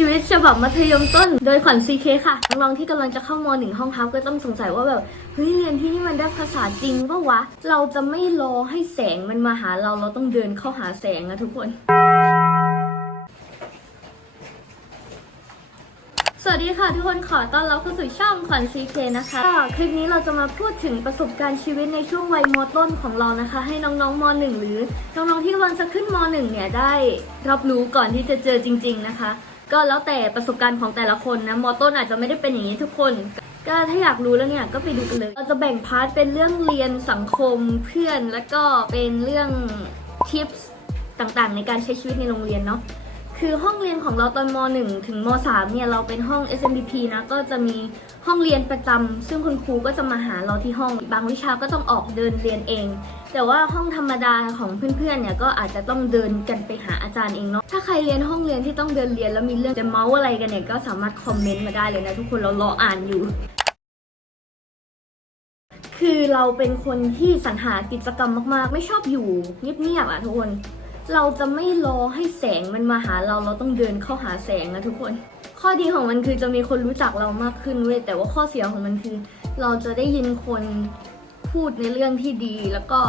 ชีวิตฉบับมัธยมต้น โดยขวัญซีเคค่ะ น้องๆที่กำลังจะเข้ามหนึ่งห้องพักก็ต้องสงสัยว่าแบบ เฮ้ยเรียนที่นี่มันได้ภาษาจริงปะวะ เราจะไม่รอให้แสงมันมาหาเราเราต้องเดินเข้าหาแสงนะทุกคน สวัสดีค่ะทุกคนขอต้อนรับเข้าสู่ช่องขวัญซีเคนะคะก็คลิปนี้เราจะมาพูดถึงประสบการณ์ชีวิตในช่วงวัยมต้นของเรานะคะ ให้น้องๆมหนึ่งหรือน้องๆที่กำลังจะขึ้นมหนึ่งเนี่ยได้ รับรู้ก่อนที่จะเจอจริง ๆนะคะ ก็แล้วแต่ประสบการณ์ของแต่ละคนนะมอต้นอาจจะไม่ได้เป็นอย่างนี้ทุกคน ก็ถ้าอยากรู้แล้วเนี่ยก็ไปดูกันเลย เราจะแบ่งพาร์ทเป็นเรื่องเรียนสังคมเพื่อน แล้วก็เป็นเรื่องทิปส์ต่างๆ ในการใช้ชีวิตในโรงเรียนเนาะ คือห้องเรียนของเราตอนม .1 ถึงม .3 เนี่ยเราเป็นห้อง SMBP นะก็จะมีห้องเรียนประจำซึ่งคุณครูก็จะมาหาเราที่ห้องบางวิชาก็ต้องออกเดินเรียนเอง แต่ว่าห้องธรรมดาของเพื่อนๆเนี่ยก็อาจจะต้องเดินกันไปหาอาจารย์เองเนาะถ้าใครเรียนห้องเรียนที่ต้องเดินเรียนแล้วมีเรื่องจะเมาส์อะไรกันเนี่ยก็สามารถคอมเมนต์มาได้เลยนะทุกคนเรารออ่านอยู่คือเราเป็นคนที่สรรหากิจกรรมมาก ๆ ไม่ชอบอยู่เงียบๆอะทุกคน เราจะไม่รอให้แสงมันมาหาเราเราต้องเดินเข้าหาแสงนะทุกคน ข้อดีของมันคือจะมีคนรู้จักเรามากขึ้นเว้ยแต่ว่าข้อเสียของมันคือ เราจะได้ยินคนพูดในเรื่องที่ดีแล้วก็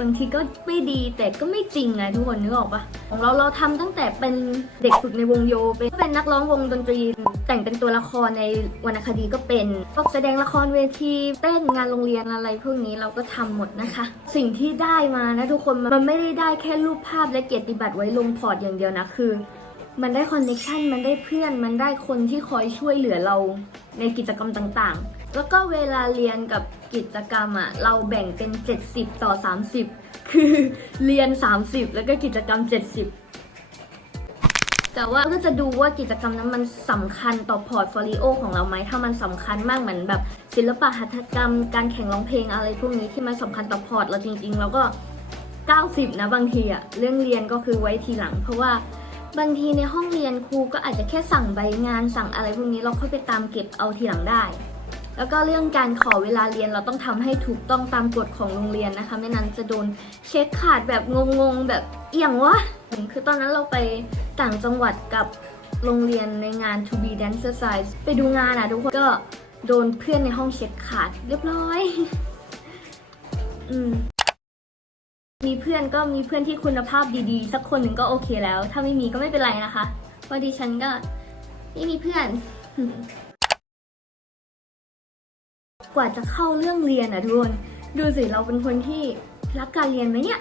บางทีก็ไม่ดีแต่ก็ไม่จริงไงทุกคนนึกออกปะของเราเราทำตั้งแต่เป็นเด็กฝึกในวงโยเป็นเป็นนักร้องวงดนตรี แต่งเป็นตัวละครในวรรณคดีก็เป็นพวกแสดงละครเวทีเต้นงานโรงเรียนอะไรพวกนี้เราก็ทำหมดนะคะ สิ่งที่ได้มานะทุกคนมันไม่ได้ได้แค่รูปภาพและเกียรติบัตรไว้ลงพอร์ตอย่างเดียวนะคือมันได้คอนเนคชันมันได้เพื่อน มันได้คนที่คอยช่วยเหลือเราในกิจกรรมต่างๆ แล้วก็เวลาเรียนกับ กิจกรรมอะ่ะเราแบ่งเป็น 70 ต่อ 30 คือเรียน 30 แล้วก็กิจกรรม 70 แต่ว่าก็จะดูว่ากิจกรรมนั้นมันสำคัญต่อพอร์ตโฟลิโอของเราไหมถ้ามันสำคัญมากเหมือนแบบศิลปะหัตถกรรม การแข่งร้องเพลงอะไรพวกนี้ที่มันสำคัญต่อพอร์ตเราจริงๆเราก็ 90 นะบางทีอะเรื่องเรียนก็คือไว้ทีหลัง เพราะว่าบางทีในห้องเรียนครูก็อาจจะแค่สั่งใบงานสั่งอะไรพวกนี้เราค่อยไปตามเก็บเอาทีหลังได้ แล้วก็เรื่องการขอเวลาเรียนเราต้องทำให้ถูกต้องตามกฎของโรงเรียนนะคะ ไม่นั้นจะโดนเช็คขาดแบบงงๆแบบเอียงวะคือตอนนั้นเราไปต่างจังหวัดกับโรงเรียนในงาน To Be Dancer Size ไปดูงานอะทุกคนก็โดนเพื่อนในห้องเช็คขาดเรียบร้อย อืมมีเพื่อนก็มีเพื่อนที่คุณภาพดีๆ สักคนหนึ่งก็โอเคแล้ว ถ้าไม่มีก็ไม่เป็นไรนะคะเพราะดิฉันก็ไม่มีเพื่อน กว่าจะเข้าเรื่องเรียนอะทุกคนดูสิเราเป็นคนที่รักการเรียนไหมเนี่ย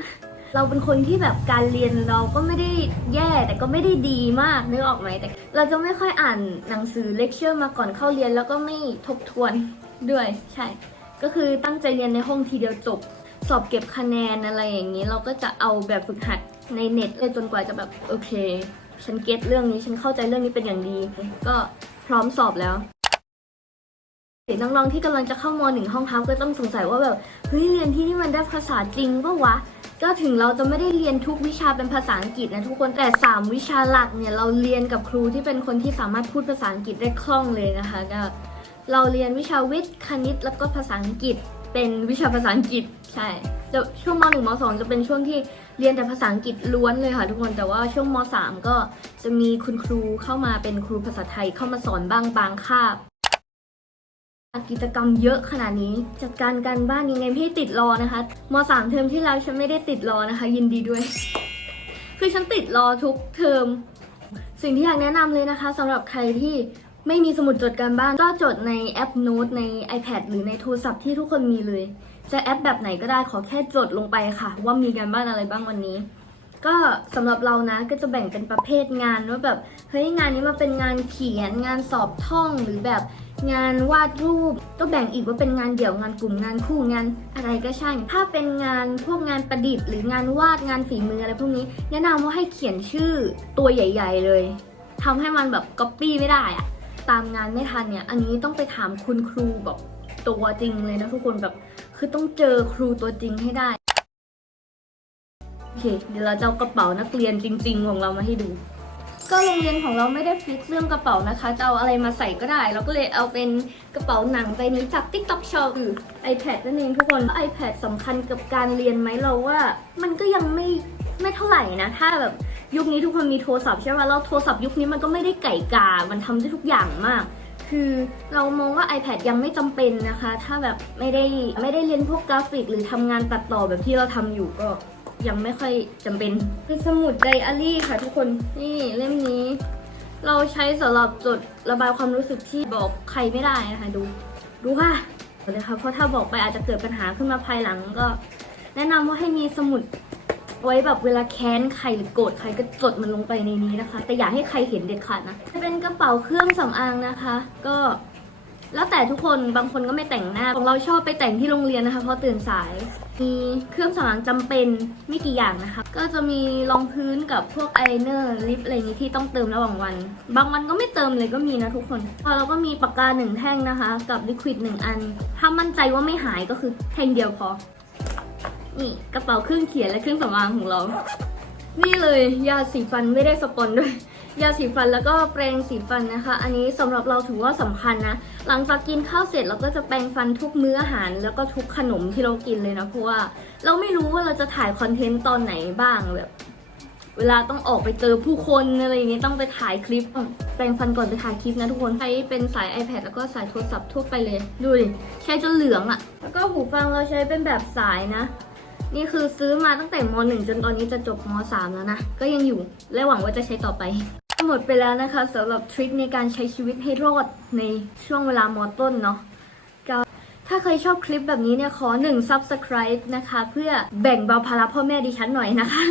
เราเป็นคนที่แบบการเรียนเราก็ไม่ได้แย่แต่ก็ไม่ได้ดีมากนึกออกไหมแต่ เราจะไม่ค่อยอ่านหนังสือเลคเชอร์มาก่อนเข้าเรียนแล้วก็ไม่ทบทวนด้วยใช่ ก็คือตั้งใจเรียนในห้องทีเดียวจบ สอบเก็บคะแนนอะไรอย่างนี้ เราก็จะเอาแบบฝึกหัดในเน็ตเลยจนกว่าจะแบบโอเค ฉันเก็ตเรื่องนี้ฉันเข้าใจเรื่องนี้เป็นอย่างดี ก็พร้อมสอบแล้ว น้องๆที่กำลังจะเข้ามหนึ่งห้องพักก็ต้องสงสัยว่าแบบเฮ้ยเรียนที่นี่มันได้ภาษาจริงปะวะก็ถึงเราจะไม่ได้เรียนทุกวิชาเป็นภาษาอังกฤษนะทุกคนแต่ 3 วิชาหลักเนี่ยเราเรียนกับครูที่เป็นคนที่สามารถพูดภาษาอังกฤษได้คล่องเลยนะคะก็เราเรียนวิชาวิทย์คณิตแล้วก็ภาษาอังกฤษ เป็นวิชาภาษาอังกฤษใช่จะช่วงม .1 ม .2 จะเป็นช่วงที่เรียนแต่ภาษาอังกฤษล้วนเลยค่ะทุกคนแต่ว่าช่วงม .3 ก็จะมีคุณครูเข้ามาเป็นครูภาษาไทยเข้ามาสอนบ้างบางคาบ กิจกรรมเยอะขนาดนี้ จัดการการบ้านยังไงไม่ติดรอนะคะม .3 เทอมที่แล้วฉันไม่ได้ติดรอนะคะ ยินดีด้วย คือฉันติดรอทุกเทอม สิ่งที่อยากแนะนำเลยนะคะสำหรับใครที่ไม่มีสมุดจดการบ้าน ก็จดในแอปโน้ตใน iPad หรือในโทรศัพท์ที่ทุกคนมีเลย จะแอปแบบไหนก็ได้ขอแค่จดลงไปค่ะ ว่ามีการบ้านอะไรบ้างวันนี้ ก็สำหรับเรานะก็จะแบ่งเป็นประเภทงานว่าแบบเฮ้ยงานนี้มาเป็นงานเขียนงานสอบท่องหรือแบบงานวาดรูป ก็แบ่งอีกว่าเป็นงานเดี่ยวงานกลุ่มงานคู่งานอะไรก็ช่างถ้าเป็นงานพวกงานประดิษฐ์หรืองานวาดงานฝีมืออะไรพวกนี้ แนะนำว่าให้เขียนชื่อตัวใหญ่ ๆ เลยทำให้มันแบบก๊อปปี้ไม่ได้อะตามงานไม่ทันเนี่ย อันนี้ต้องไปถามคุณครูแบบตัวจริงเลยนะทุกคนแบบคือต้องเจอครูตัวจริงให้ได้ โอเคเดี๋ยวเราจะเอากระเป๋านักเรียนจริง ๆ ของเรามาให้ดู ก็โรงเรียนของเราไม่ได้ฟิกเรื่องกระเป๋านะคะจะเอาอะไรมาใส่ก็ได้ เราก็เลยเอาเป็นกระเป๋าหนังใบนี้จาก TikTok Shop หรือ iPad นั่นเองทุกคน iPad สำคัญกับการเรียนไหมเราว่า มันก็ยังไม่ไม่เท่าไหร่นะ ถ้าแบบยุคนี้ทุกคนมีโทรศัพท์ใช่ไหมแล้วโทรศัพท์ยุคนี้มันก็ไม่ได้ไก่กา มันทำได้ทุกอย่างมาก คือเรามองว่า iPad ยังไม่จำเป็นนะคะ ถ้าแบบไม่ได้ไม่ได้เรียนพวกกราฟิก หรือทำงานตัดต่อแบบที่เราทำอยู่ก็ ยังไม่ค่อยจำเป็นคือสมุดไดอารี่ค่ะทุกคนนี่เล่มนี้ เราใช้สำหรับจดระบายความรู้สึกที่บอกใครไม่ได้นะคะดู ดูค่ะเลยค่ะเพราะถ้าบอกไปอาจจะเกิดปัญหาขึ้นมาภายหลังก็ แนะนำว่าให้มีสมุดไว้แบบเวลาแค้นใครหรือโกรธใครก็จดมันลงไปในนี้นะคะ แต่อย่าให้ใครเห็นเด็ดขาดนะจะเป็นกระเป๋าเครื่องสำอางนะคะ ก็ แล้วแต่ทุกคนบางคนก็ไม่แต่งหน้า ของเราชอบไปแต่งที่โรงเรียนนะคะเพราะตื่นสาย มีเครื่องสำอางจำเป็นไม่กี่อย่างนะคะ ก็จะมีรองพื้นกับพวกอายไลเนอร์ลิปอะไรนี้ที่ต้องเติมระหว่างวัน บางวันก็ไม่เติมเลยก็มีนะทุกคนแล้วเราก็มีปากกาหนึ่งแท่งนะคะ กับลิควิดหนึ่งอัน ถ้ามั่นใจว่าไม่หายก็คือแท่งเดียวพอ นี่กระเป๋าเครื่องเขียนและเครื่องสำอางของเรา นี่เลยยาสีฟันไม่ได้สปอนด้วย ยาสีฟันแล้วก็แปรงสีฟันนะคะ อันนี้สำหรับเราถือว่าสำคัญนะ หลังจากกินข้าวเสร็จเราก็จะแปรงฟันทุกมื้ออาหาร แล้วก็ทุกขนมที่เรากินเลยนะเพราะว่าเราไม่รู้ว่าเราจะถ่ายคอนเทนต์ตอนไหนบ้างแบบเวลาต้องออกไปเจอผู้คนอะไรอย่างนี้ต้องไปถ่ายคลิป แปรงฟันก่อนไปถ่ายคลิปนะทุกคนใช้เป็นสาย iPad แล้วก็สายโทรศัพท์ทั่วไปเลย ดูดิ ใช้จนเหลืองอะแล้วก็หูฟังเราใช้เป็นแบบสายนะ นี่คือซื้อมาตั้งแต่ม .1 จนตอนนี้จะจบม .3 แล้วนะ ก็ยังอยู่และหวังว่าจะใช้ต่อไป หมดไปแล้วนะคะสำหรับทริคในการใช้ชีวิตให้รอดในช่วงเวลามอต้นเนาะก็ถ้าใครชอบคลิปแบบนี้เนี่ยขอหนึ่ง subscribe นะคะ เพื่อแบ่งเบาภาระพ่อแม่ดิฉันหน่อยนะคะ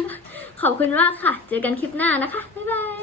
ขอบคุณมากค่ะ เจอกันคลิปหน้านะคะ บ๊ายบาย